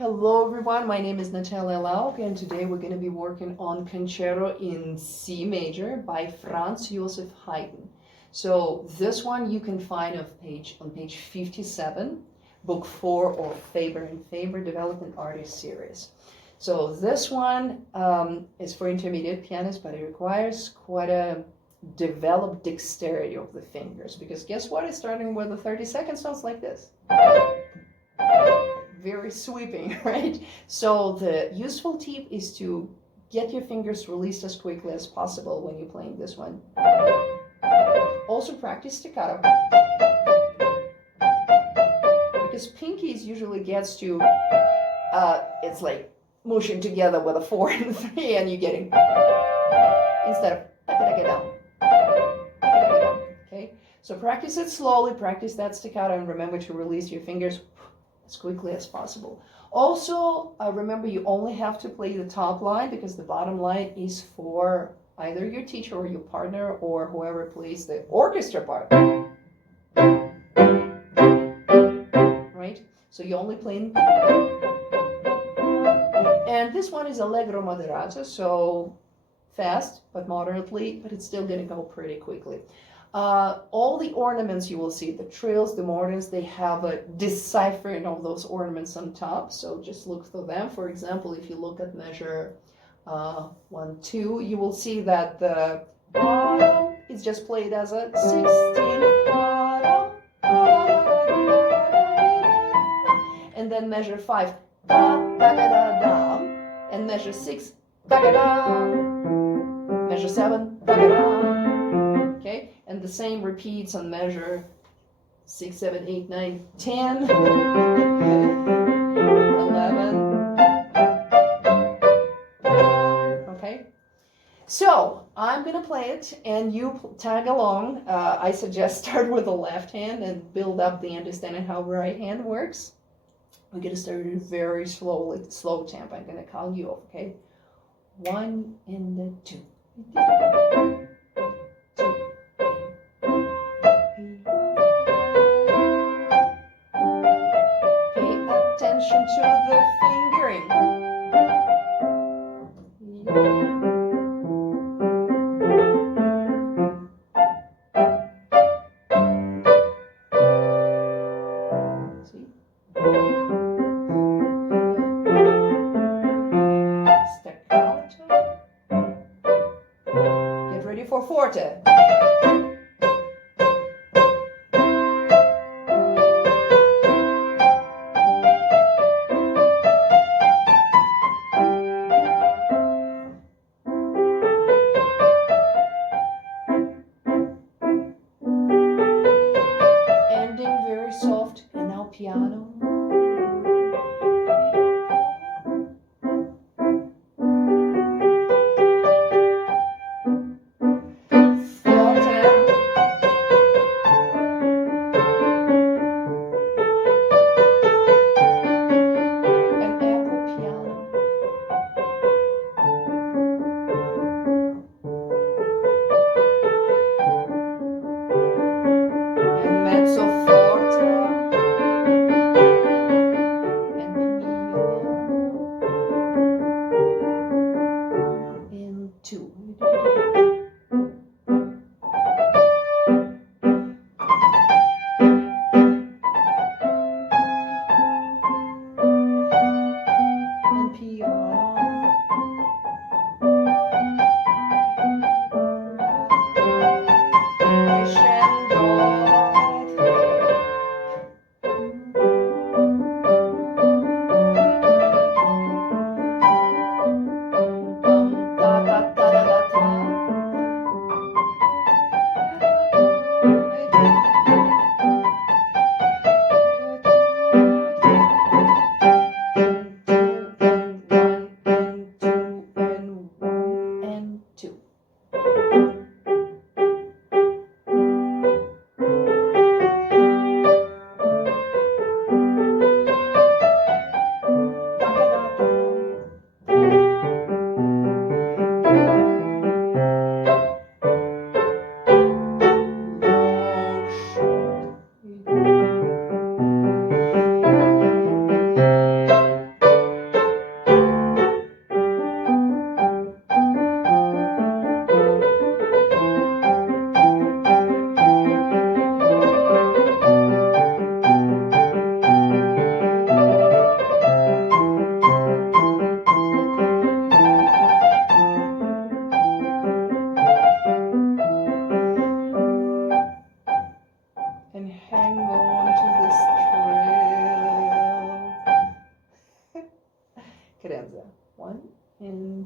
Hello everyone, my name is Natalia Lauk and today we're going to be working on Concerto in C major by Franz Joseph Haydn. So this one you can find on page 57, book 4 of Faber and Faber Development Artist Series. So this one is for intermediate pianists, but it requires quite a developed dexterity of the fingers because guess what? It's starting with the 30-second notes like this. Very sweeping, right? So the useful tip is to get your fingers released as quickly as possible when you're playing this one. Also practice staccato. Because pinkies usually gets to, it's like mushing together with a 4 and 3 and you're getting, instead of down. Okay? So practice it slowly, practice that staccato and remember to release your fingers as quickly as possible. Also, remember you only have to play the top line because the bottom line is for either your teacher or your partner or whoever plays the orchestra part. Right? So you only play. And this one is Allegro moderato, so fast but moderately, but it's still going to go pretty quickly. All the ornaments you will see, the trills, the mordents, they have a deciphering of those ornaments on top. So just look through them. For example, if you look at measure 1, 2, you will see that the bottom is just played as a 16th bottom. And then measure 5, and measure 6, measure 7, okay? And the same repeats on measure 6, 7, 8, 9, 10, 11. Okay? So I'm going to play it and you tag along. I suggest start with the left hand and build up the understanding how the right hand works. We're going to start it very slowly, slow tempo. I'm going to call you off, okay? 1 and 2. Attention to the fingering. See? Staccato. Get ready for forte.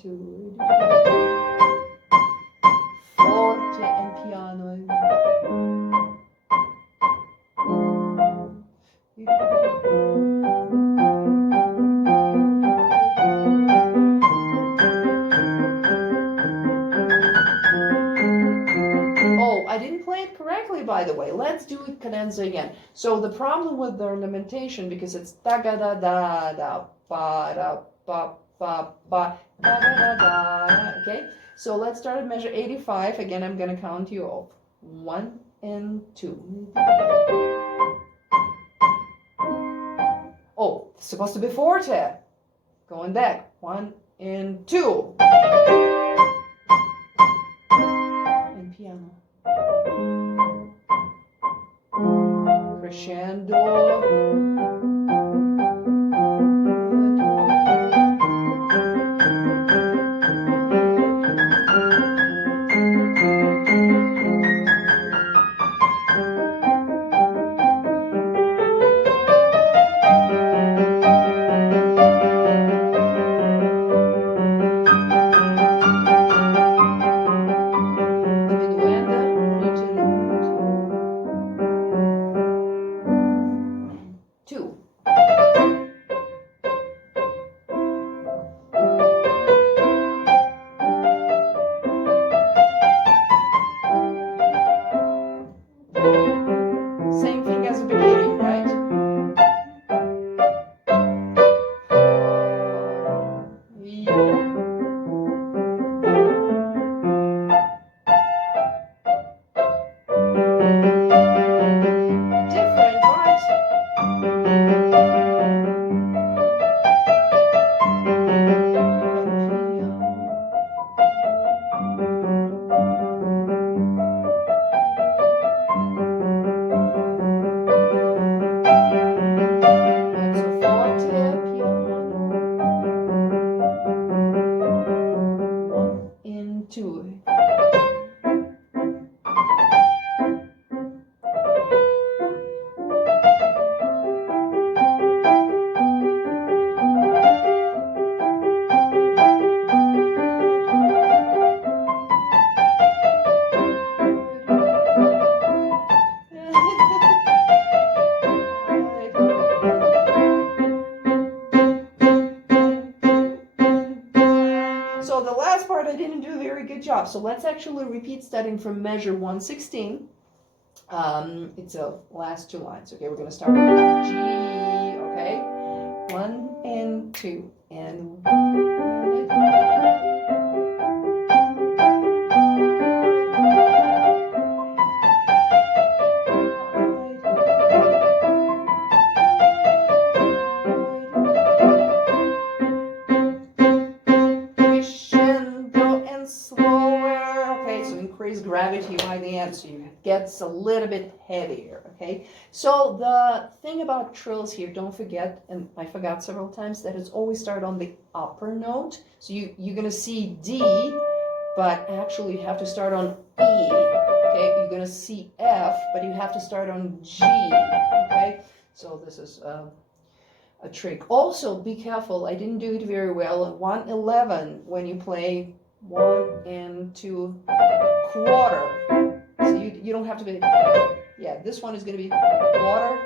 2, forte and piano. Oh, I didn't play it correctly, by the way. Let's do it cadenza again. So the problem with the ornamentation, because it's da da da da da ba da ba ba ba da da da da. Okay, so let's start at measure 85. Again, I'm gonna count you off. 1 and 2. Oh, it's supposed to be forte. Going back. 1 and 2. And piano. Crescendo. Same thing as the beginning, right? Yeah. Different, right? Two. So the last part I didn't do a very good job. So let's actually repeat starting from measure 116. It's the last two lines. Okay, we're going to start with G. Okay, 1 and 2 and 1. Crescendo and slower. Okay, so increase gravity by the end, so it gets a little bit heavier. Okay, so the thing about trills here, don't forget, and I forgot several times, that it's always start on the upper note. So you're gonna see D, but actually you have to start on E. Okay, you're gonna see F, but you have to start on G. Okay, so this is a trick. Also, be careful, I didn't do it very well. 111 when you play 1 and 2 quarter. So you don't have to be, yeah, this one is going to be quarter,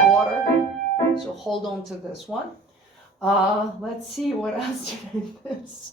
quarter. So hold on to this one. Let's see what else did I miss.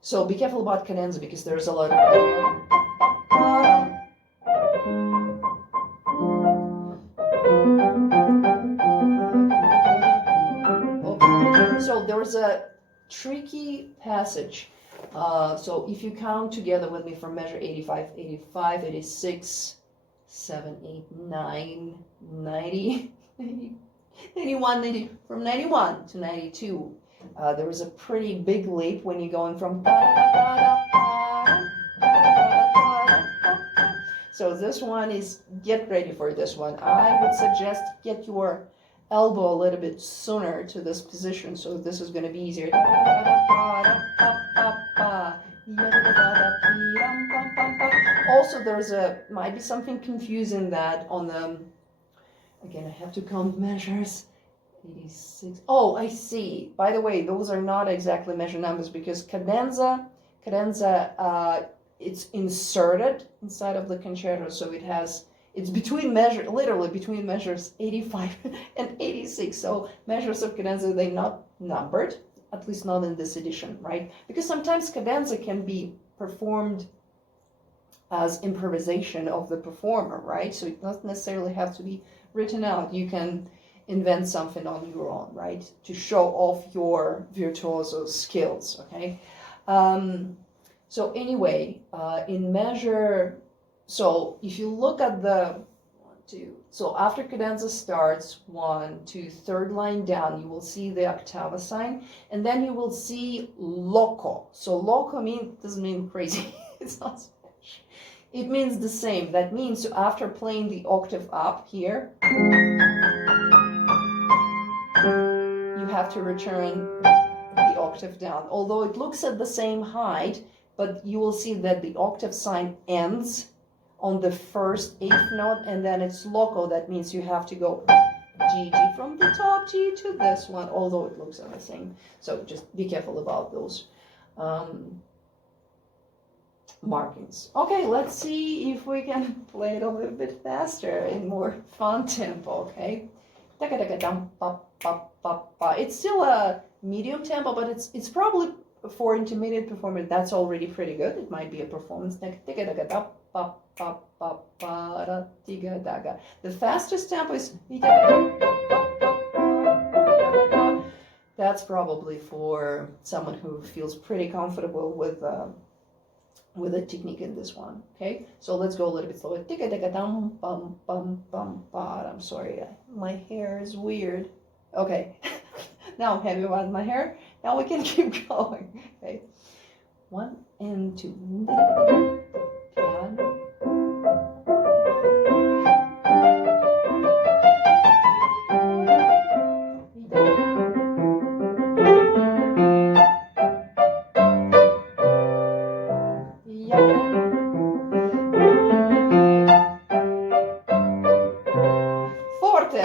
So be careful about cadenza because there's a lot of so there's a tricky passage. So if you count together with me from measure 85, 85, 86, 7, 8, 9, 90, 91, 90, from 91 to 92. There is a pretty big leap when you're going from so this one is, get ready for this one. I would suggest get your elbow a little bit sooner to this position, so this is going to be easier. Also, there's might be something confusing that on the, again, I have to count measures. 86. Oh, I see. By the way, those are not exactly measured numbers because cadenza, it's inserted inside of the concerto, so it's between measure, literally between measures 85 and 86. So measures of cadenza, they're not numbered, at least not in this edition, right? Because sometimes cadenza can be performed as improvisation of the performer, right? So it doesn't necessarily have to be written out. You can invent something on your own, right? To show off your virtuoso skills, okay? So anyway, in measure, so if you look at the 1, 2, so after cadenza starts, 1, 2, third line down, you will see the ottava sign, and then you will see loco. So loco doesn't mean crazy. It's not Spanish. It means the same. That means after playing the octave up here, you have to return the octave down. Although it looks at the same height, but you will see that the octave sign ends on the first 8th note, and then it's loco. That means you have to go G, G from the top G to this one, although it looks the same. So just be careful about those markings. Okay, let's see if we can play it a little bit faster in more fun tempo, okay? It's still a medium tempo, but it's probably for intermediate performer, that's already pretty good. It might be a performance. The fastest tempo is that's probably for someone who feels pretty comfortable with the technique in this one. Okay, so let's go a little bit slower. I'm sorry, my hair is weird. Okay, now I'm happy about my hair. Now we can keep going. Okay, 1 and 2. Piano. Forte.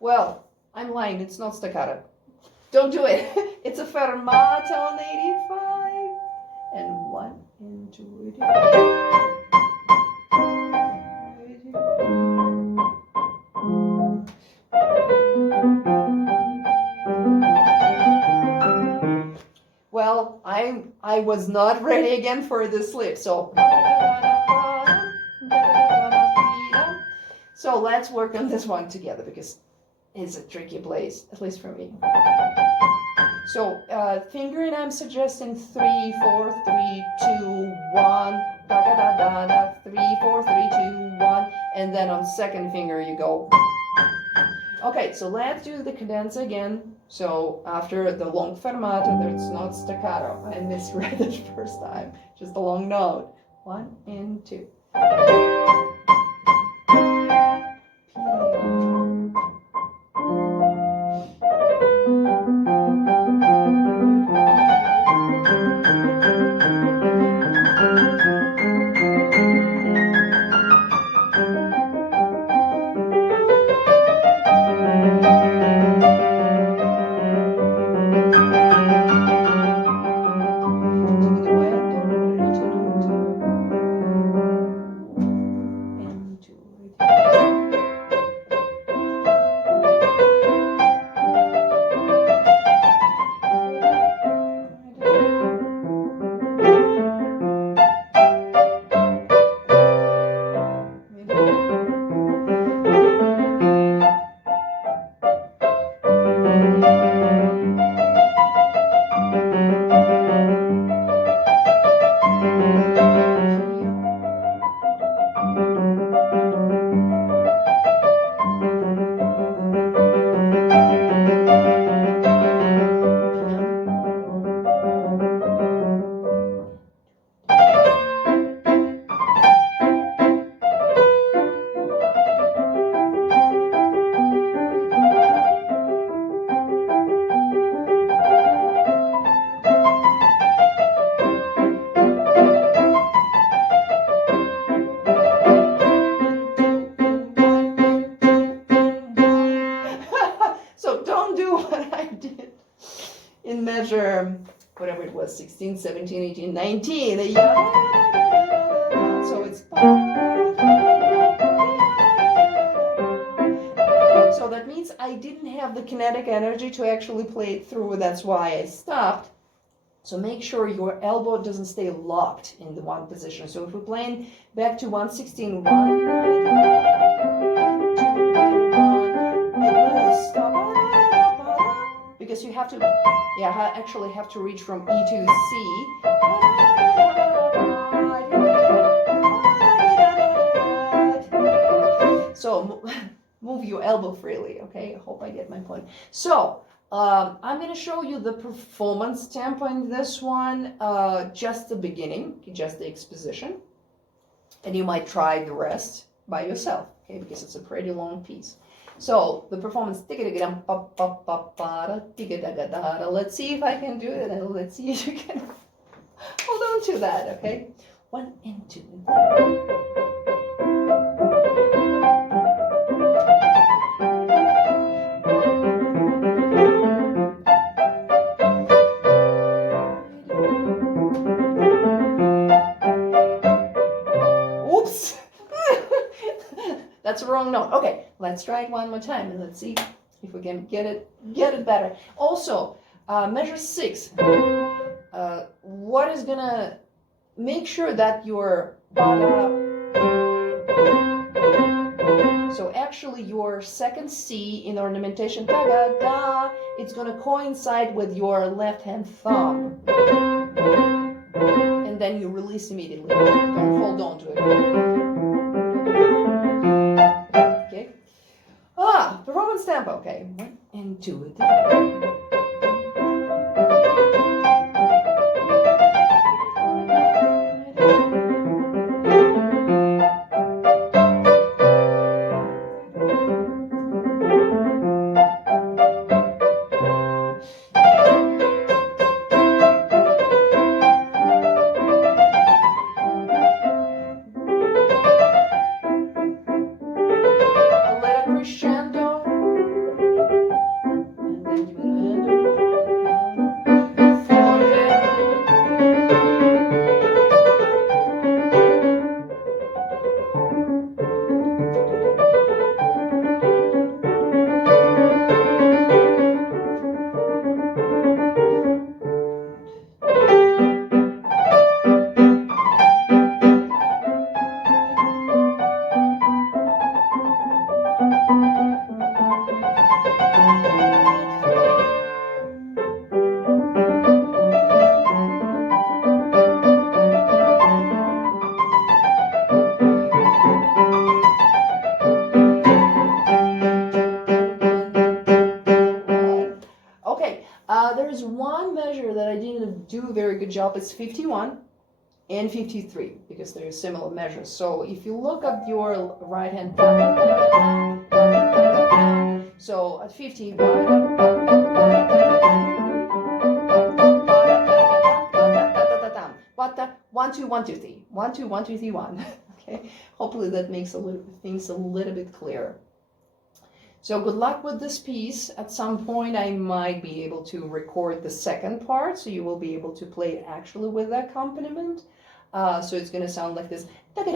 Well, I'm lying, it's not staccato. Don't do it. It's a fermata on 85. And 1 and 2. Well, I was not ready again for the slip, so let's work on this one together because is a tricky place, at least for me. So fingering, I'm suggesting 3, 4, 3, 2, 1, da da da da da, 3, 4, 3, 2, 1, and then on second finger you go. Okay, so let's do the cadenza again. So after the long fermata, there's not staccato. I misread it first time, just a long note. 1 and 2. In measure, whatever it was, 16, 17, 18, 19. So it's. So that means I didn't have the kinetic energy to actually play it through. That's why I stopped. So make sure your elbow doesn't stay locked in the one position. So if we're playing back to 116, 1, it moves. Because you have to, actually have to reach from E to C. So move your elbow freely, okay? I hope I get my point. So I'm going to show you the performance tempo in this one, just the beginning, just the exposition. And you might try the rest by yourself, okay? Because it's a pretty long piece. So the performance, let's see if I can do it, and let's see if you can hold on to that, okay? 1 and 2 and 3. Oops! That's a wrong note. Okay, let's try it one more time and let's see if we can get it better. Also, measure 6. What is gonna make sure that your so actually your second C in ornamentation da, it's gonna coincide with your left hand thumb, and then you release immediately. Don't hold on to it. Performance tempo, okay. 1 and 2. A little crescendo. And then There's one measure that I didn't do a very good job. It's 51 and 53 because they're similar measures. So if you look at your right hand, so at 50, one, two, one, two, three, 1, 2, 1, 2, 3, 1. Okay, hopefully that makes things a little bit clearer. So good luck with this piece. At some point I might be able to record the second part, so you will be able to play it actually with the accompaniment. So it's going to sound like this. And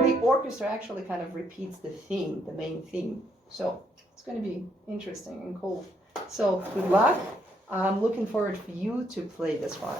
the orchestra actually kind of repeats the theme, the main theme. So it's going to be interesting and cool. So good luck. I'm looking forward for you to play this one.